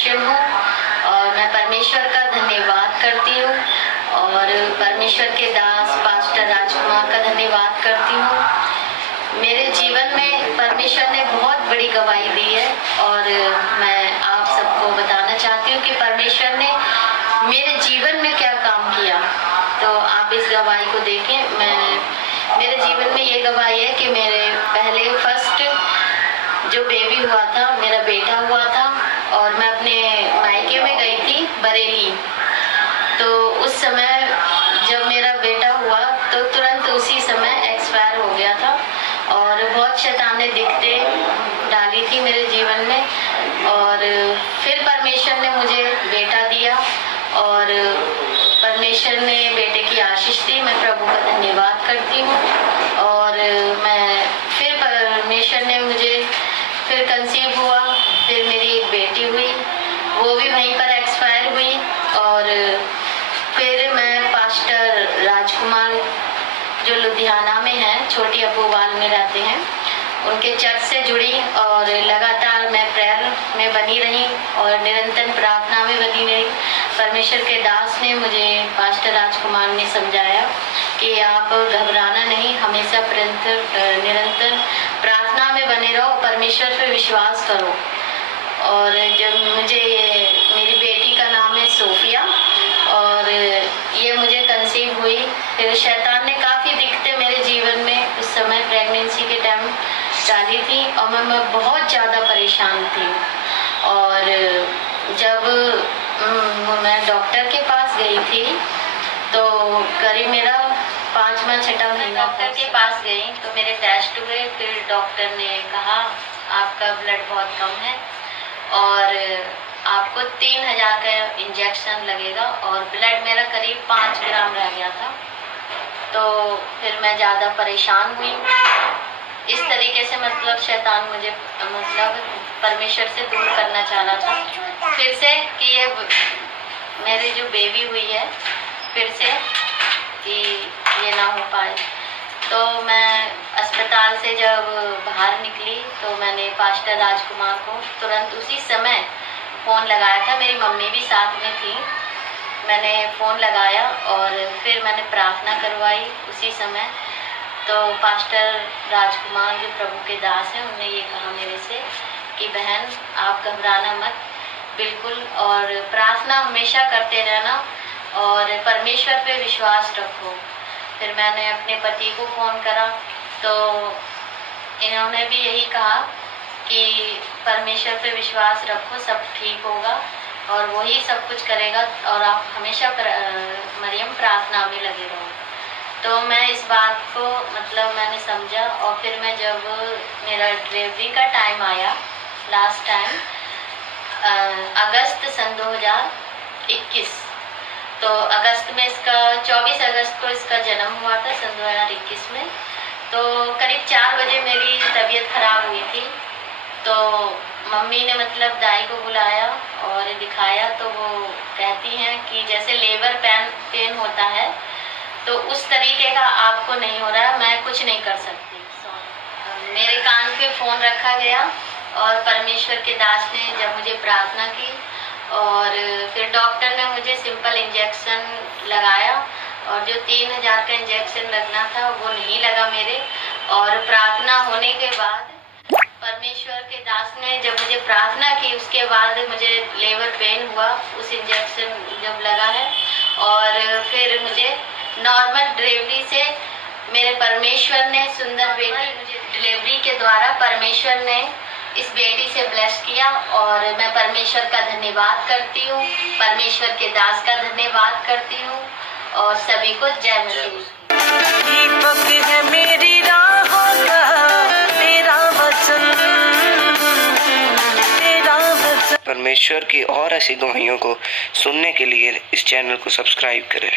Christian हूँ और मैं परमेश्वर का धन्यवाद करती हूँ और परमेश्वर के दास पास्टर राजकुमार का धन्यवाद करती हूँ। मेरे जीवन में परमेश्वर ने बहुत बड़ी गवाही दी है और मैं आप सबको बताना चाहती हूँ कि परमेश्वर ने मेरे जीवन में क्या काम किया। तो आप इस गवाही को देखें। मेरे जीवन में ये गवाही है कि मेरे पहले फर्स्ट जो बेबी हुआ था, मेरा बेटा हुआ था और मैं अपने मायके में गई थी बरेली। तो उस समय जब मेरा बेटा हुआ तो तुरंत उसी समय एक्सपायर हो गया था और बहुत शैताने दिक्कतें डाली थी मेरे जीवन में। और फिर परमेश्वर ने मुझे बेटा दिया और परमेश्वर ने बेटे की आशीष दी। मैं प्रभु का धन्यवाद करती हूँ। और मैं फिर परमेश्वर ने मुझे फिर कंसीव हुआ, फिर मेरी एक बेटी हुई, वो भी वहीं पर एक्सपायर हुई। और फिर मैं पास्टर राजकुमार जो लुधियाना में है, छोटी अपूवाल में रहते हैं, उनके चर्च से जुड़ी और लगातार मैं प्रेयर में बनी रही और निरंतर प्रार्थना में बनी रही। परमेश्वर के दास ने मुझे, पास्टर राजकुमार ने समझाया कि आप घबराना नहीं, हमेशा निरंतर प्रार्थना में बने रहो, परमेश्वर पे विश्वास करो। और जब मुझे मेरी बेटी का नाम है सोफिया और ये मुझे कंसीव हुई, फिर शैतान ने काफ़ी दिक्कतें मेरे जीवन में उस समय प्रेगनेंसी के टाइम डाली थी और मैं बहुत ज़्यादा परेशान थी। और जब मैं डॉक्टर के पास गई थी तो करीब मेरा 5वां-6वां महीना, डॉक्टर के पास गई तो मेरे टेस्ट हुए। फिर डॉक्टर ने कहा आपका ब्लड बहुत कम है और आपको 3000 का इंजेक्शन लगेगा और ब्लड मेरा करीब 5 ग्राम रह गया था। तो फिर मैं ज़्यादा परेशान हुई। इस तरीके से मतलब शैतान मुझे परमेश्वर से दूर करना चाह रहा था फिर से कि ये मेरी जो बेबी हुई है फिर से कि ये ना हो पाए। तो मैं अस्पताल से जब बाहर निकली तो मैंने पास्टर राजकुमार को तुरंत उसी समय फ़ोन लगाया था। मेरी मम्मी भी साथ में थी। मैंने फ़ोन लगाया और फिर मैंने प्रार्थना करवाई उसी समय। तो पास्टर राजकुमार जो प्रभु के दास हैं, उन्होंने ये कहा मेरे से कि बहन आप घबराना मत बिल्कुल, और प्रार्थना हमेशा करते रहना और परमेश्वर पे विश्वास रखो। फिर मैंने अपने पति को फ़ोन करा तो इन्होंने भी यही कहा कि परमेश्वर पे विश्वास रखो, सब ठीक होगा और वही सब कुछ करेगा और आप हमेशा मरियम प्रार्थना में लगे रहो। तो मैं इस बात को मतलब मैंने समझा। और फिर मैं जब मेरा डिलीवरी का टाइम आया लास्ट टाइम अगस्त सन 2021, तो अगस्त में इसका 24 अगस्त को इसका जन्म हुआ था सन 2021 में। तो करीब 4 बजे मेरी तबीयत ख़राब हुई थी। तो मम्मी ने मतलब दाई को बुलाया और दिखाया तो वो कहती हैं कि जैसे लेबर पेन होता है तो उस तरीके का आपको नहीं हो रहा है, मैं कुछ नहीं कर सकती। मेरे कान पे फ़ोन रखा गया और परमेश्वर के दास ने जब मुझे प्रार्थना की और फिर डॉक्टर ने मुझे सिंपल इंजेक्शन लगाया और जो 3000 का इंजेक्शन लगना था वो नहीं लगा मेरे। और प्रार्थना होने के बाद परमेश्वर के दास ने जब मुझे प्रार्थना की उसके बाद मुझे लेबर पेन हुआ, उस इंजेक्शन जब लगा है। और फिर मुझे नॉर्मल डिलीवरी से मेरे परमेश्वर ने सुंदर बेटी, मुझे डिलीवरी के द्वारा परमेश्वर ने इस बेटी से ब्लेस किया और मैं परमेश्वर का धन्यवाद करती हूँ, परमेश्वर के दास का धन्यवाद करती हूँ और सभी को जय मसीह। दीपक है मेरी राहों का तेरा वचन, तेरा वचन। परमेश्वर की और ऐसी गवाहियों को सुनने के लिए इस चैनल को सब्सक्राइब करें।